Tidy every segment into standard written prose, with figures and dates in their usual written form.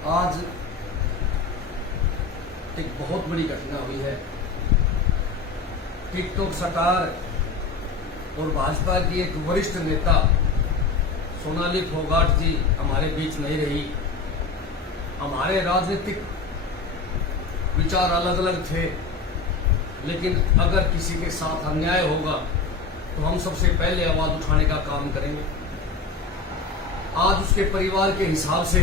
आज एक बहुत बड़ी घटना हुई है। टिकटॉक स्टार और भाजपा की एक वरिष्ठ नेता सोनाली फोगाट जी हमारे बीच नहीं रही। हमारे राजनीतिक विचार अलग अलग थे, लेकिन अगर किसी के साथ अन्याय होगा तो हम सबसे पहले आवाज उठाने का काम करेंगे। आज उसके परिवार के हिसाब से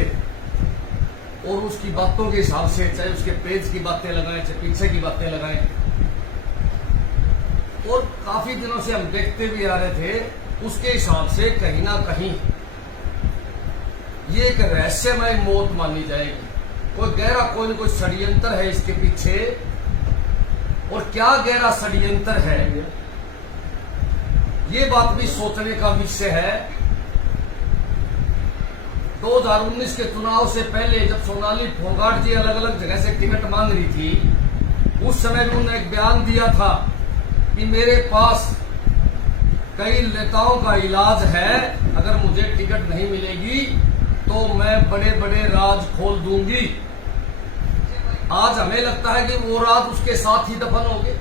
और उसकी बातों के हिसाब से, चाहे उसके पेज की बातें लगाएं, चाहे पीछे की बातें लगाएं, और काफी दिनों से हम देखते भी आ रहे थे, उसके हिसाब से कहीं ना कहीं ये एक रहस्यमय मौत मानी जाएगी। कोई गहरा कोई न कोई षड्यंत्र है इसके पीछे, और क्या गहरा षड्यंत्र है ये बात भी सोचने का विषय है। 2019 के चुनाव से पहले जब सोनाली फोगाट जी अलग अलग जगह से टिकट मांग रही थी, उस समय भी उन्होंने एक बयान दिया था कि मेरे पास कई नेताओं का इलाज है, अगर मुझे टिकट नहीं मिलेगी तो मैं बड़े बड़े राज खोल दूंगी। आज हमें लगता है कि वो राज उसके साथ ही दफन हो गए।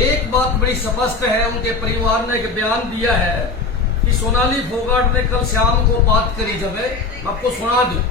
एक बात बड़ी स्पष्ट है, उनके परिवार ने एक बयान दिया है कि सोनाली फोगाट ने कल शाम को बात करी। जब मैं आपको सुना दूं,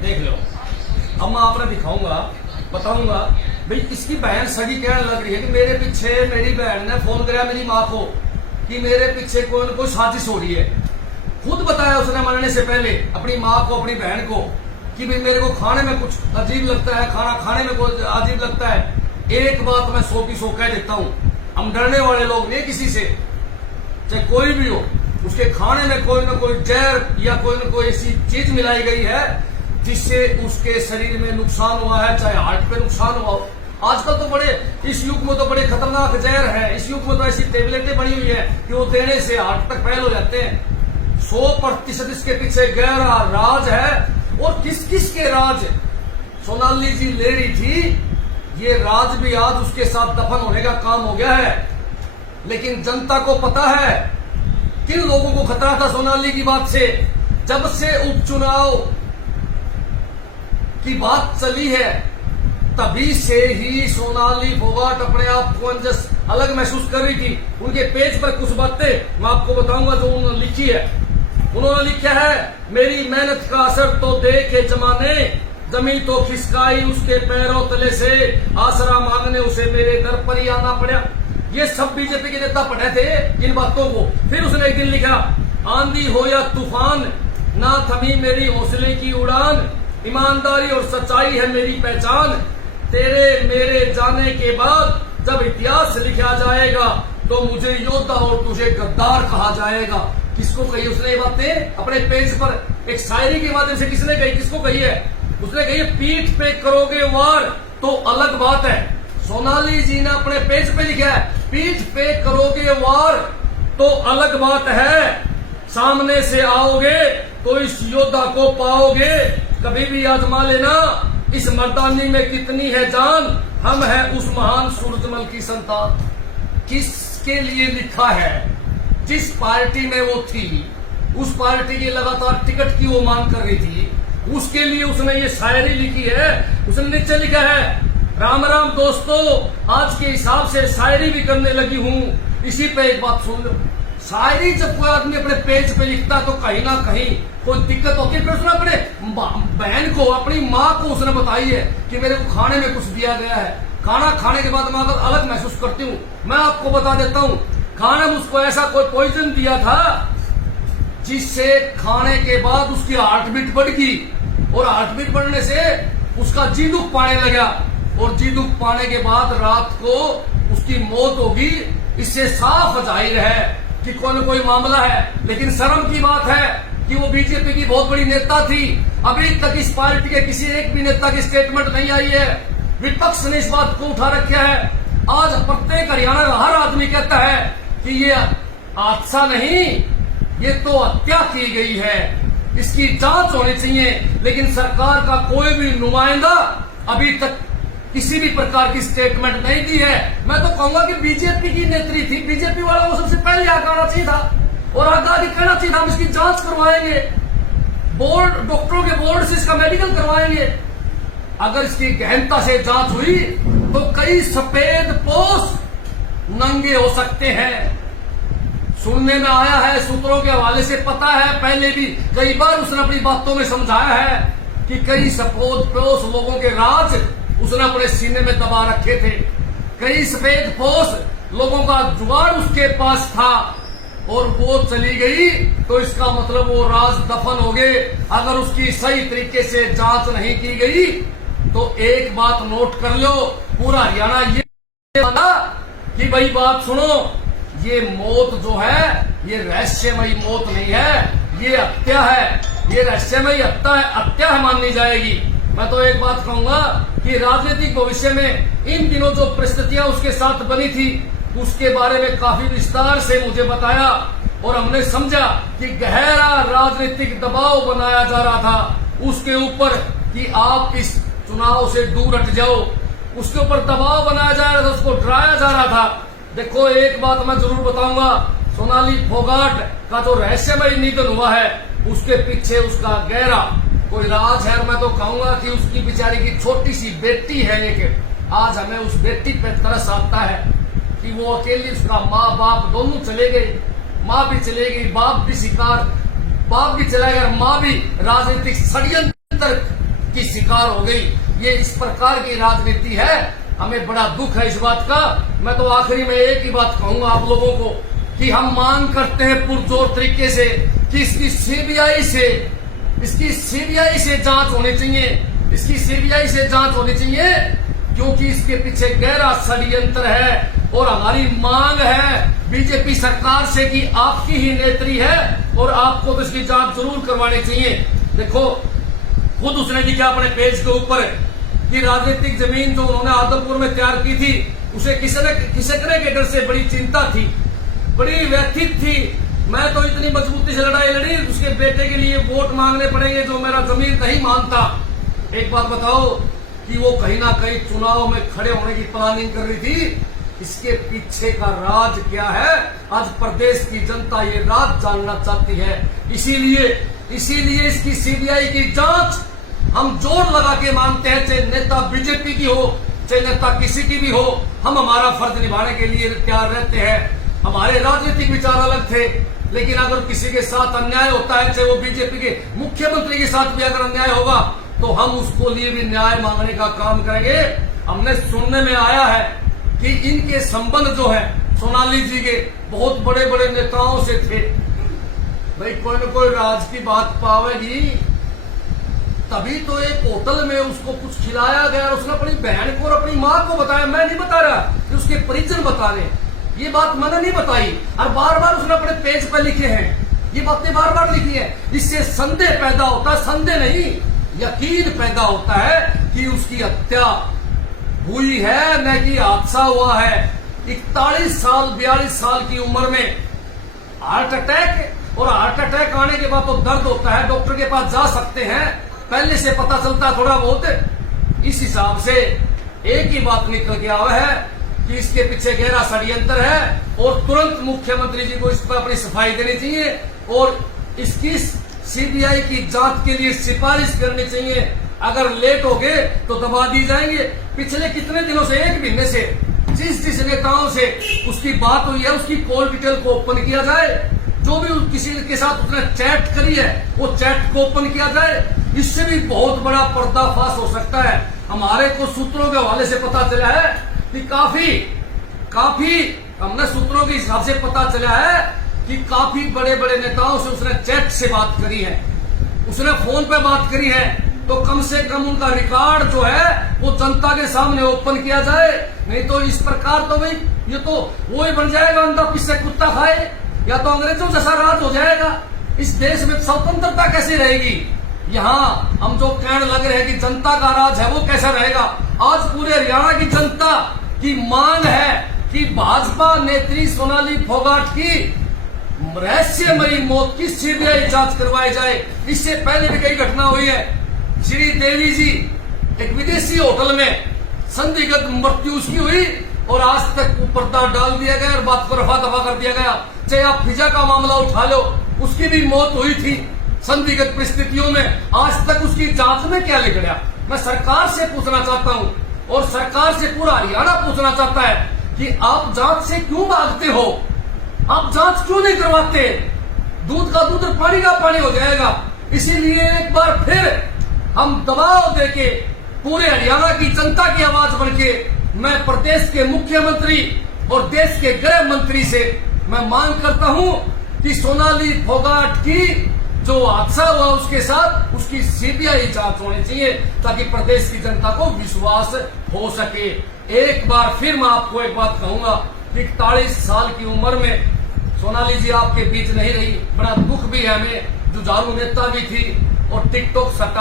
देख लो। अब मैं आपने दिखाऊंगा, बताऊंगा भाई इसकी बहन सगी कहने लग रही है कि मेरे पीछे मेरी बहन ने फोन कराया मेरी माँ को कि मेरे पीछे कोई न कोई साजिश हो रही है। खुद बताया उसने मरने से पहले अपनी माँ को, अपनी बहन को, कि भाई मेरे को खाने में कुछ अजीब लगता है, खाना खाने में कुछ अजीब लगता है। एक बात मैं 100 की 100 कह देता हूँ, हम डरने वाले लोग नहीं किसी से, चाहे कोई भी हो। उसके खाने में कोई ना कोई जहर या कोई ना कोई ऐसी चीज मिलाई गई है जिससे उसके शरीर में नुकसान हुआ है, चाहे हार्ट पे नुकसान हुआ हो। आजकल तो बड़े, इस युग में तो बड़े खतरनाक जहर है। इस युग में तो ऐसी टेबलेटें बनी हुई है कि वो देने से हार्ट तक फेल हो जाते हैं। 100% इसके पीछे गहरा राज है। और किस किस के राज सोनाली जी ले रही थी, ये राज भी आज उसके साथ दफन होने का काम हो गया है। लेकिन जनता को पता है किन लोगों को खतरा था सोनाली की बात से। जब से उपचुनाव की बात चली है, तभी से ही सोनाली फोगाट अपने आप को अलग महसूस कर रही थी। उनके पेज पर कुछ बातें मैं आपको बताऊंगा जो उन्होंने लिखी है। उन्होंने लिखा है, मेरी मेहनत का असर तो देखे जमाने, जमीन तो खिसकाई उसके पैरों तले से, आसरा मांगने उसे मेरे दर पर ही आना पड़ा। ये सब बीजेपी के नेता पढ़े थे इन बातों को। फिर उसने एक दिन लिखा, आंधी हो या तूफान ना थमी मेरी हौसले की उड़ान, ईमानदारी और सच्चाई है मेरी पहचान, तेरे मेरे जाने के बाद जब इतिहास लिखा जाएगा तो मुझे योद्धा और तुझे गद्दार कहा जाएगा। किसको कही उसने ये बातें? अपने पेज पर एक शायरी के माध्यम से किसने कही, किसको कही है? उसने कही, पीठ पे करोगे वार तो अलग बात है। सोनाली जी ने अपने पेज पे लिखा है, पीठ पे करोगे वार तो अलग बात है, सामने से आओगे तो इस योद्धा को पाओगे, कभी भी आजमा लेना इस मर्दानी में कितनी है जान, हम है उस महान सूरजमल की संतान। किसके लिए लिखा है? जिस पार्टी में वो थी, उस पार्टी की लगातार टिकट की वो मांग कर रही थी, उसके लिए उसने ये शायरी लिखी है। उसने नीचे लिखा है, राम राम दोस्तों, आज के हिसाब से शायरी भी करने लगी हूँ। इसी पे एक बात सुन लो, शायरी जब कोई आदमी अपने पेज पे लिखता तो कहीं ना कहीं कोई दिक्कत होती है। फिर उसने अपने बहन को, अपनी माँ को उसने बताई है कि मेरे को खाने में कुछ दिया गया है, खाना खाने के बाद मैं अगर अलग महसूस करती हूँ। मैं आपको बता देता हूँ, खाने में उसको ऐसा कोई पॉइजन दिया था जिससे खाने के बाद उसकी हार्ट बीट बढ़ गई, और हार्ट बीट बढ़ने से उसका जी दुख पाने लगा। और जी दुख पाने के बाद रात को उसकी मौत होगी। इससे साफ जाहिर है कि कोई न कोई मामला है। लेकिन शर्म की बात है कि वो बीजेपी की बहुत बड़ी नेता थी, अभी तक इस पार्टी के किसी एक भी नेता की स्टेटमेंट नहीं आई है। विपक्ष ने इस बात को उठा रखा है। आज प्रत्येक हरियाणा का हर आदमी कहता है कि ये हादसा नहीं, ये तो हत्या की गई है, इसकी जांच होनी चाहिए। लेकिन सरकार का कोई भी नुमाइंदा अभी तक किसी भी प्रकार की स्टेटमेंट नहीं दी है। मैं तो कहूंगा कि बीजेपी की नेत्री थी, बीजेपी वाला वो सबसे पहले आगे आना चाहिए था और आगे कहना चाहिए था हम इसकी जांच करवाएंगे, बोर्ड डॉक्टरों के बोर्ड से इसका मेडिकल करवाएंगे। अगर इसकी गहनता से जांच हुई तो कई सफेद पोष नंगे हो सकते हैं। सुनने में आया है, सूत्रों के हवाले से पता है, पहले भी कई बार उसने अपनी बातों में समझाया है कि कई सफेद पोष लोगों के राज उसने अपने सीने में दबा रखे थे। कई सफेद पोष लोगों का जुगाड़ उसके पास था और वो चली गई तो इसका मतलब वो राज दफन हो गए। अगर उसकी सही तरीके से जांच नहीं की गई तो एक बात नोट कर लो, पूरा हरियाणा ये माना कि भाई बात सुनो, ये मौत जो है ये रहस्यमयी मौत नहीं है, ये हत्या है, ये रहस्यमयी हत्या मानी जाएगी। मैं तो एक बात कहूंगा कि राजनीतिक भविष्य में इन दिनों जो परिस्थितियां उसके साथ बनी थी उसके बारे में काफी विस्तार से मुझे बताया और हमने समझा कि गहरा राजनीतिक दबाव बनाया जा रहा था उसके ऊपर कि आप इस चुनाव से दूर हट जाओ। उसके ऊपर दबाव बनाया जा रहा था, उसको डराया जा रहा था। देखो एक बात मैं जरूर बताऊंगा, सोनाली फोगाट का जो रहस्यमय निधन हुआ है उसके पीछे उसका गहरा कोई राज है। मैं तो कहूंगा कि उसकी बेचारी की छोटी सी बेटी है एक, आज हमें उस बेटी पे तरस आता है कि वो अकेली, उसका माँ बाप दोनों चले गए, माँ भी चले गई, बाप भी चला गया, माँ भी राजनीतिक षड्यंत्र की शिकार हो गई। ये इस प्रकार की राजनीति है, हमें बड़ा दुख है इस बात का। मैं तो आखिरी में एक ही बात कहूंगा आप लोगों को कि हम मांग करते हैं पुरजोर तरीके से कि इसकी सीबीआई से जांच होनी चाहिए, इसकी सीबीआई से जांच होनी चाहिए क्योंकि इसके पीछे गहरा षड्यंत्र है। और हमारी मांग है बीजेपी सरकार से कि आपकी ही नेत्री है और आपको तो इसकी जांच जरूर करवानी चाहिए। देखो खुद उसने लिखा अपने पेज के ऊपर कि राजनीतिक जमीन जो उन्होंने आदमपुर में तैयार की थी उसे खिसकने के डर से बड़ी चिंता थी, बड़ी व्यथित थी। मैं तो इतनी मजबूती से लड़ाई लड़ी, उसके बेटे के लिए वोट मांगने पड़ेंगे जो मेरा जमीन नहीं मानता। एक बात बताओ कि वो कहीं ना कहीं चुनाव में खड़े होने की प्लानिंग कर रही थी, इसके पीछे का राज क्या है आज प्रदेश की जनता ये राज जानना चाहती है। इसीलिए इसकी सीबीआई की जांच हम जोर लगा के मांगते हैं, चाहे नेता बीजेपी की हो चाहे नेता किसी की भी हो, हम हमारा फर्ज निभाने के लिए तैयार रहते हैं। हमारे राजनीतिक विचार अलग थे, लेकिन अगर किसी के साथ अन्याय होता है, चाहे वो बीजेपी के मुख्यमंत्री के साथ भी अगर अन्याय होगा तो हम उसको लिए भी न्याय मांगने का काम करेंगे। हमने सुनने में आया है कि इनके संबंध जो है सोनाली जी के बहुत बड़े बड़े नेताओं से थे। भाई कोई न कोई राज की बात पावेगी तभी तो एक होटल में उसको कुछ खिलाया गया, उसने अपनी बहन को और अपनी माँ को बताया। मैं नहीं बता रहा कि उसके परिजन बता रहे, ये बात मैंने नहीं बताई और बार बार उसने अपने पेज पर लिखे हैं, ये बातें बार बार लिखी है। इससे संदेह पैदा होता है, संदेह नहीं यकीन पैदा होता है कि उसकी हत्या हुई है, न कि हादसा हुआ है। 42 साल की उम्र में हार्ट अटैक, और हार्ट अटैक आने के बाद तो दर्द होता है, डॉक्टर के पास जा सकते हैं, पहले से पता चलता थोड़ा बहुत। इस हिसाब से एक ही बात निकल के आया है कि इसके पीछे गहरा षड्यंत्र है और तुरंत मुख्यमंत्री जी को इस पर अपनी सफाई देनी चाहिए और इसकी सीबीआई की जांच के लिए सिफारिश करनी चाहिए। अगर लेट हो गए तो दबा दी जाएंगे। पिछले कितने दिनों से, एक महीने से जिस नेताओं से उसकी बात हुई है उसकी कॉल डिटेल को ओपन किया जाए, जो भी किसी के साथ उसने चैट करी है वो चैट को ओपन किया जाए। इससे भी बहुत बड़ा पर्दाफाश हो सकता है। हमारे को सूत्रों के हवाले से पता चला है कि काफी हमने सूत्रों के हिसाब से पता चला है कि काफी बड़े बड़े नेताओं से उसने चैट से बात करी है, उसने फोन पे बात करी है तो कम से कम उनका रिकॉर्ड जो है वो जनता के सामने ओपन किया जाए। नहीं तो इस प्रकार तो भाई ये तो वो ही बन जाएगा अंधा पिस्से कुत्ता खाए, या तो अंग्रेजों जैसा राज हो जाएगा। इस देश में स्वतंत्रता कैसे रहेगी? यहाँ हम जो कहने लग रहे हैं कि जनता का राज है, वो कैसा रहेगा? आज पूरे हरियाणा की जनता की मांग है कि भाजपा नेत्री सोनाली फोगाट की रहस्यमयी मौत की सीबीआई जांच करवाई जाए। इससे पहले भी कई घटना हुई है। श्री देवी जी एक विदेशी होटल में संदिग्ध मृत्यु उसकी हुई और आज तक वो पर्दा डाल दिया गया और बात को रफा दफा कर दिया गया। चाहे आप फिजा का मामला उठा लो, उसकी भी मौत हुई थी संदिग्ध परिस्थितियों में। आज तक उसकी जांच में क्या लिख गया? मैं सरकार से पूछना चाहता हूं और सरकार से पूरा हरियाणा पूछना चाहता है कि आप जांच से क्यों भागते हो? आप जांच क्यों नहीं करवाते? दूध का दूध और पानी का पानी हो जाएगा। इसीलिए एक बार फिर हम दबाव देके पूरे हरियाणा की जनता की आवाज बनके मैं प्रदेश के मुख्यमंत्री और देश के गृह मंत्री से मैं मांग करता हूं कि सोनाली फोगाट की जो हादसा हुआ उसके साथ उसकी सीबीआई जांच होनी चाहिए, ताकि प्रदेश की जनता को विश्वास हो सके। एक बार फिर मैं आपको एक बात कहूंगा कि 41 साल की उम्र में सोनाली जी आपके बीच नहीं रही। बड़ा दुख भी है हमें, जुझारू नेता भी थी और टिकटॉक सरकार